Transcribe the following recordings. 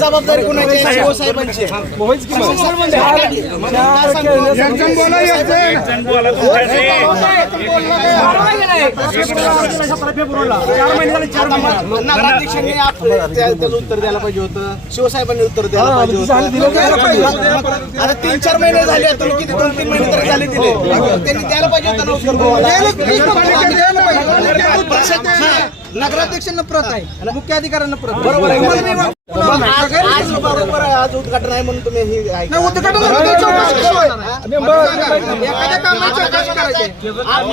जबाबदारी कोणाची आहे? शिवसाहेबांची आहे. नगराध्यक्षांनी त्याला उत्तर द्यायला पाहिजे होतं, शिवसाहेबांनी उत्तर द्यायला पाहिजे होतं. आता 3-4 महिने झाले, तुम्ही किती 2-3 महिने तरी झाले दिले, त्यांनी द्यायला पाहिजे होतं ना उत्तर. नगराध्यक्षांना प्रत आहे, मुख्याधिकाऱ्यांना प्रत. बरोबर आहे, आज बरोबर आहे. आज उद्घाटन आहे म्हणून तुम्ही हे उद्घाटन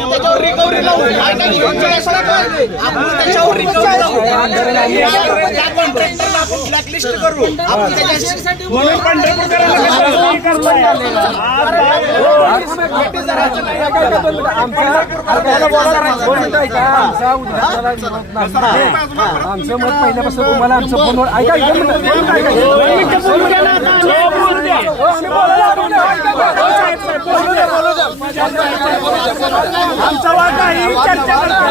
त्याच्यावर रिकव्हरी लावू, त्याच्यावर रिकव्हरी लावू, आपण ब्लॅकलिस्ट करू. आपण त्याच्यासाठी आमचं मत पहिल्यापासून तुम्हाला आमचं फोनवर ऐका आमचा वाटा ही चर्चा करतो.